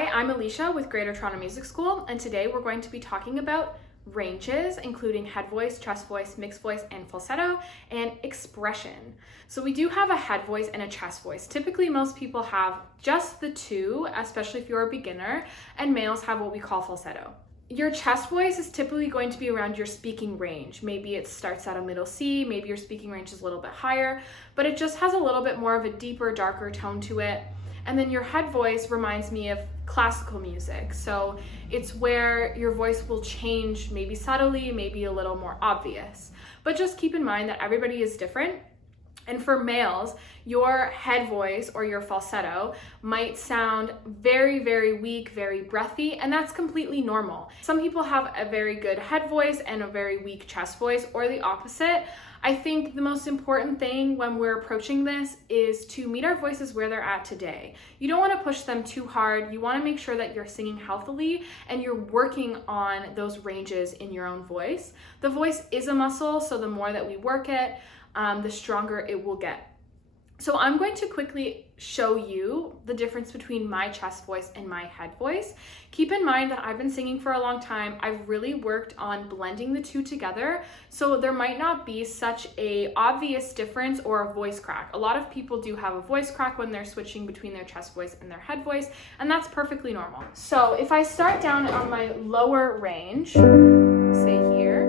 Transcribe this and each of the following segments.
Hi, I'm Alicia with Greater Toronto Music School, and today we're going to be talking about ranges, including head voice, chest voice, mixed voice, and falsetto, and expression. So we do have a head voice and a chest voice. Typically, most people have just the two, especially if you're a beginner, and males have what we call falsetto. Your chest voice is typically going to be around your speaking range. Maybe it starts at a middle C, maybe your speaking range is a little bit higher, but it just has a little bit more of a deeper, darker tone to it. And then your head voice reminds me of classical music. So it's where your voice will change, maybe subtly, maybe a little more obvious. But just keep in mind that everybody is different. And for males, your head voice or your falsetto might sound very, very weak, very breathy, and that's completely normal. Some people have a very good head voice and a very weak chest voice, or the opposite. I think the most important thing when we're approaching this is to meet our voices where they're at today. You don't want to push them too hard. You want to make sure that you're singing healthily and you're working on those ranges in your own voice. The voice is a muscle, so the more that we work it, the stronger it will get. So I'm going to quickly show you the difference between my chest voice and my head voice. Keep in mind that I've been singing for a long time. I've really worked on blending the two together, so there might not be such a obvious difference or a voice crack. A lot of people do have a voice crack when they're switching between their chest voice and their head voice, and that's perfectly normal. So if I start down on my lower range, say here,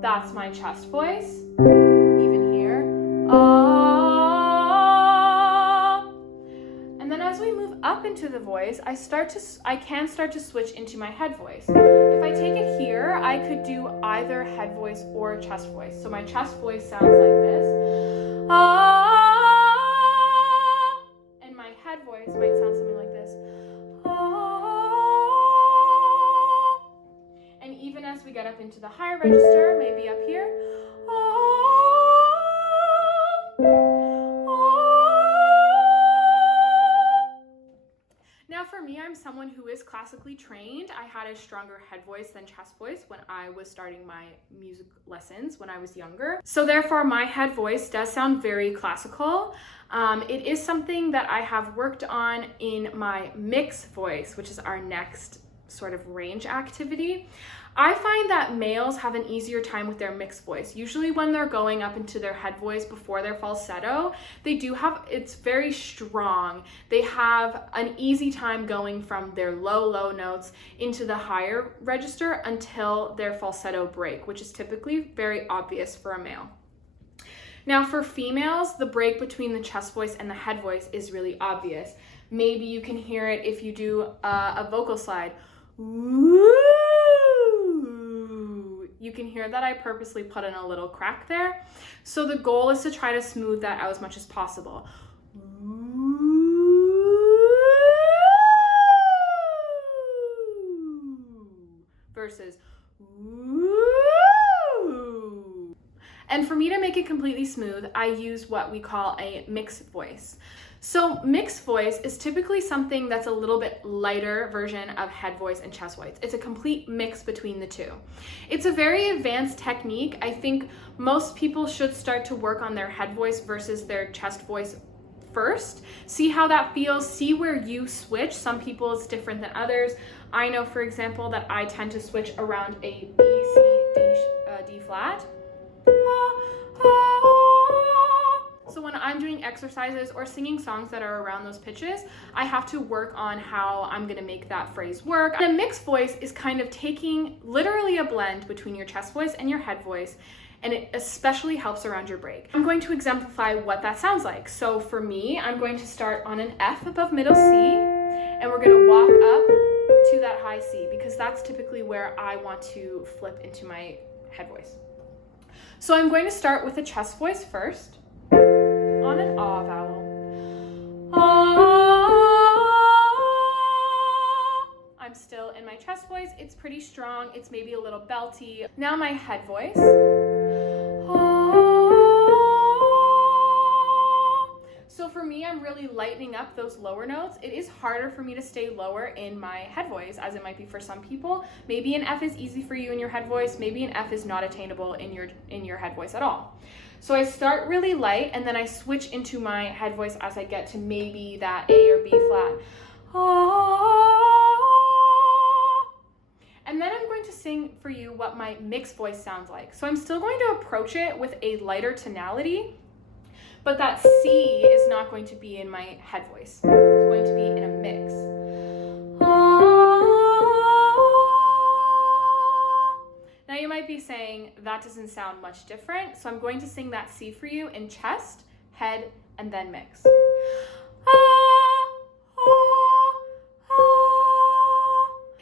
that's my chest voice. Even here, and then as we move up into the voice, I can start to switch into my head voice. If I take it here, I could do either head voice or chest voice. So my chest voice sounds like this, and my head voice might sound something like this. And even as we get up into the higher register, maybe up here, now for me, I'm someone who is classically trained. I had a stronger head voice than chest voice when I was starting my music lessons when I was younger. So therefore, my head voice does sound very classical. It is something that I have worked on in my mixed voice, which is our next sort of range activity. I find that males have an easier time with their mixed voice. Usually when they're going up into their head voice before their falsetto, it's very strong. They have an easy time going from their low notes into the higher register until their falsetto break, which is typically very obvious for a male. Now for females, the break between the chest voice and the head voice is really obvious. Maybe you can hear it if you do a vocal slide. Woo! You can hear that I purposely put in a little crack there. So the goal is to try to smooth that out as much as possible. Versus woo. And for me to make it completely smooth, I use what we call a mixed voice. So mixed voice is typically something that's a little bit lighter version of head voice and chest voice. It's a complete mix between the two. It's a very advanced technique. I think most people should start to work on their head voice versus their chest voice first. See how that feels, see where you switch. Some people it's different than others. I know, for example, that I tend to switch around a B, C, D flat. So when I'm doing exercises or singing songs that are around those pitches, I have to work on how I'm gonna make that phrase work. And a mixed voice is kind of taking literally a blend between your chest voice and your head voice, and it especially helps around your break. I'm going to exemplify what that sounds like. So for me, I'm going to start on an F above middle C, and we're gonna walk up to that high C, because that's typically where I want to flip into my head voice. So I'm going to start with a chest voice first, on an ah vowel. I'm still in my chest voice. It's pretty strong. It's maybe a little belty. Now my head voice. So for me, I'm really lightening up those lower notes. It is harder for me to stay lower in my head voice, as it might be for some people. Maybe an F is easy for you in your head voice. Maybe an F is not attainable in your head voice at all. So I start really light, and then I switch into my head voice as I get to maybe that A or B flat. And then I'm going to sing for you what my mixed voice sounds like. So I'm still going to approach it with a lighter tonality, but that C is not going to be in my head voice. It's going to be in a mix. Now you might be saying, that doesn't sound much different. So I'm going to sing that C for you in chest, head, and then mix.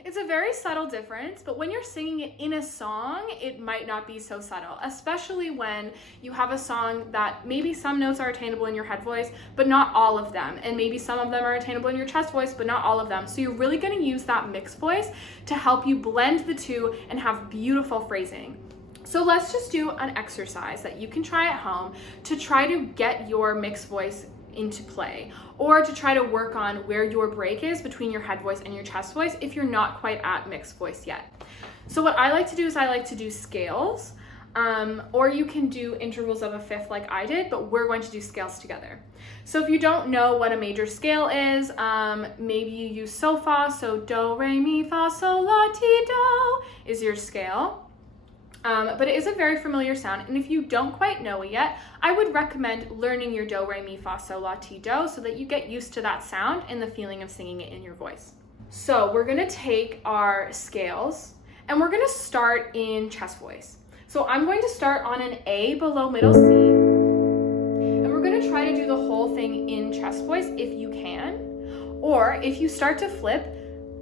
It's a very subtle difference, but when you're singing it in a song, it might not be so subtle, especially when you have a song that maybe some notes are attainable in your head voice, but not all of them. And maybe some of them are attainable in your chest voice, but not all of them. So you're really going to use that mixed voice to help you blend the two and have beautiful phrasing. So let's just do an exercise that you can try at home to try to get your mixed voice into play, or to try to work on where your break is between your head voice and your chest voice if you're not quite at mixed voice yet. So what I like to do is I like to do scales, or you can do intervals of a fifth like I did, but we're going to do scales together. So if you don't know what a major scale is, maybe you use so fa, so do, re, mi, fa, sol, la, ti, do is your scale. But it is a very familiar sound, and if you don't quite know it yet, I would recommend learning your do, re, mi, fa, sol, la, ti, do so that you get used to that sound and the feeling of singing it in your voice. So we're gonna take our scales, and we're gonna start in chest voice. So I'm going to start on an A below middle C, and we're gonna try to do the whole thing in chest voice if you can, or if you start to flip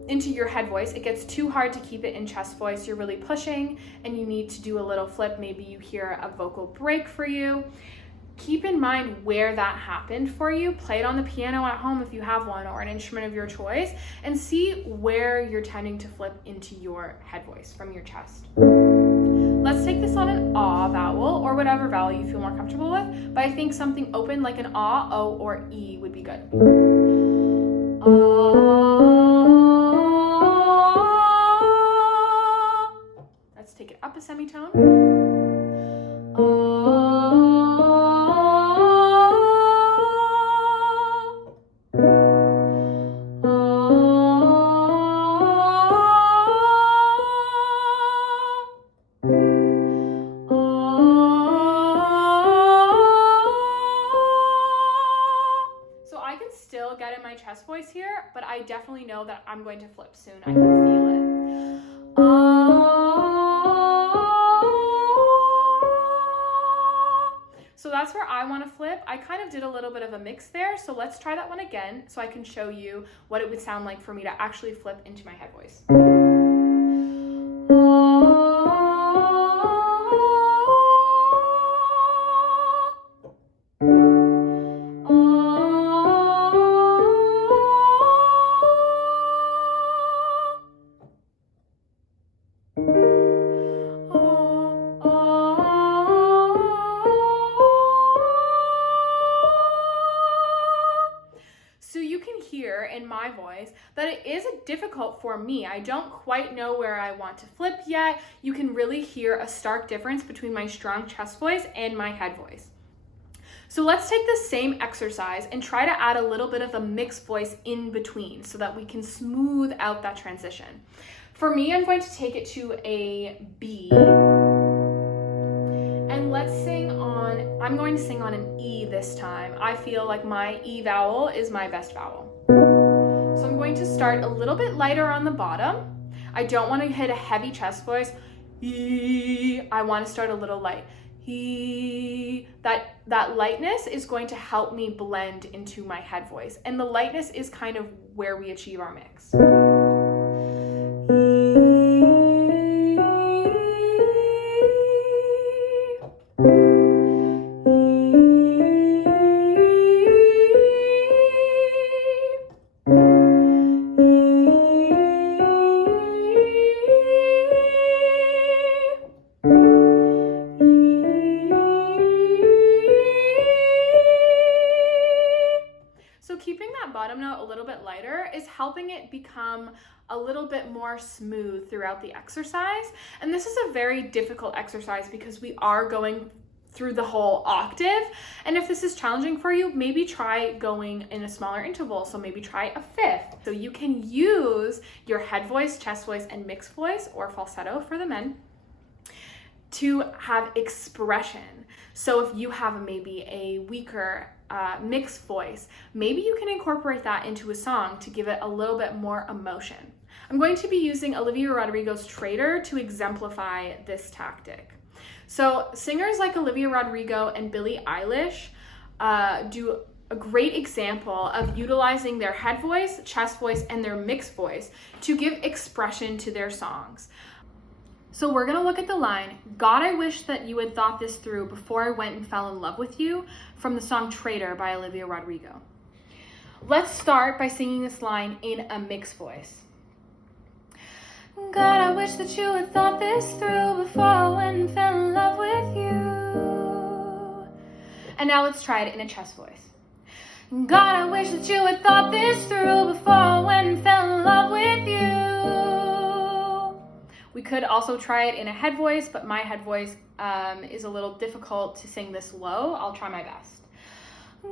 into your head voice, it gets too hard to keep it in chest voice, you're really pushing and you need to do a little flip, maybe you hear a vocal break for you. Keep in mind where that happened for you. Play it on the piano at home if you have one, or an instrument of your choice, and see where you're tending to flip into your head voice from your chest. Let's take this on an ah vowel, or whatever vowel you feel more comfortable with, but I think something open like an ah, o, or e would be good. Let's take it up a semitone. So I can still get in my chest voice here, but I definitely know that I'm going to flip soon. I can feel it. So that's where I want to flip. I kind of did a little bit of a mix there, so let's try that one again so I can show you what it would sound like for me to actually flip into my head voice. So you can hear in my voice that it is difficult for me. I don't quite know where I want to flip yet. You can really hear a stark difference between my strong chest voice and my head voice. So let's take the same exercise and try to add a little bit of a mixed voice in between so that we can smooth out that transition. For me, I'm going to take it to a B. And let's sing on, I'm going to sing on an E this time. I feel like my E vowel is my best vowel. So I'm going to start a little bit lighter on the bottom. I don't want to hit a heavy chest voice. E. I want to start a little light. E. That lightness is going to help me blend into my head voice. And the lightness is kind of where we achieve our mix. bottom note a little bit lighter is helping it become a little bit more smooth throughout the exercise. And this is a very difficult exercise because we are going through the whole octave. And if this is challenging for you, maybe try going in a smaller interval. So maybe try a fifth. So you can use your head voice, chest voice, and mixed voice, or falsetto for the men, to have expression. So if you have maybe a weaker mixed voice, maybe you can incorporate that into a song to give it a little bit more emotion. I'm going to be using Olivia Rodrigo's Traitor to exemplify this tactic. So singers like Olivia Rodrigo and Billie Eilish do a great example of utilizing their head voice, chest voice, and their mixed voice to give expression to their songs. So we're gonna look at the line, "God, I wish that you had thought this through before I went and fell in love with you," from the song Traitor by Olivia Rodrigo. Let's start by singing this line in a mixed voice. God, I wish that you had thought this through before I went and fell in love with you. And now let's try it in a chest voice. God, I wish that you had thought this through before I went and fell in love with you. We could also try it in a head voice, but my head voice is a little difficult to sing this low. I'll try my best.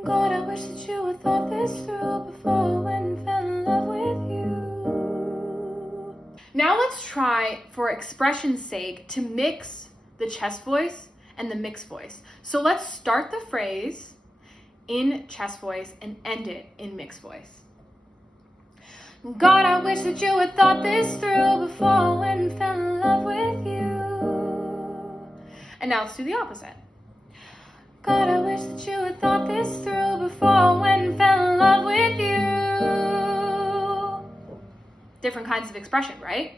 God, I wish that you had thought this through before I went and fell in love with you. Now let's try, for expression's sake, to mix the chest voice and the mixed voice. So let's start the phrase in chest voice and end it in mixed voice. God, I wish that you had thought this through before I went and fell in love with you. And now let's do the opposite. God, I wish that you had thought this through before I went and fell in love with you. Different kinds of expression, right?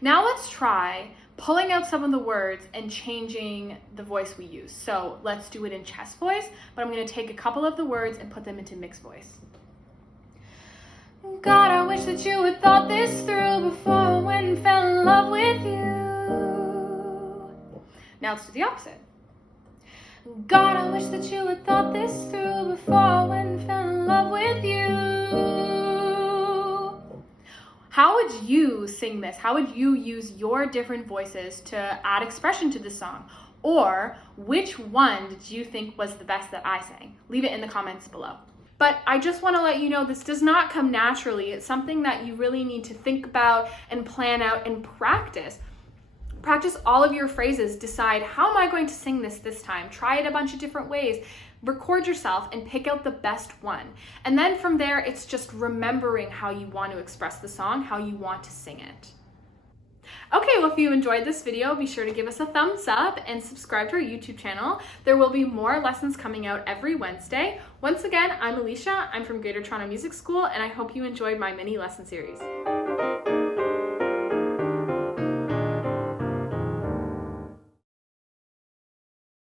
Now let's try pulling out some of the words and changing the voice we use. So let's do it in chest voice, but I'm going to take a couple of the words and put them into mixed voice. God, I wish that you had thought this through before I went and fell in love with you. Now let's do the opposite. God, I wish that you had thought this through before I went and fell in love with you. How would you sing this? How would you use your different voices to add expression to the song? Or which one did you think was the best that I sang? Leave it in the comments below. But I just want to let you know this does not come naturally. It's something that you really need to think about and plan out and practice. Practice all of your phrases. Decide, how am I going to sing this time? Try it a bunch of different ways. Record yourself and pick out the best one. And then from there, it's just remembering how you want to express the song, how you want to sing it. Okay, well, if you enjoyed this video, be sure to give us a thumbs up and subscribe to our YouTube channel. There will be more lessons coming out every Wednesday. Once again, I'm Alicia. I'm from Greater Toronto Music School, and I hope you enjoyed my mini lesson series.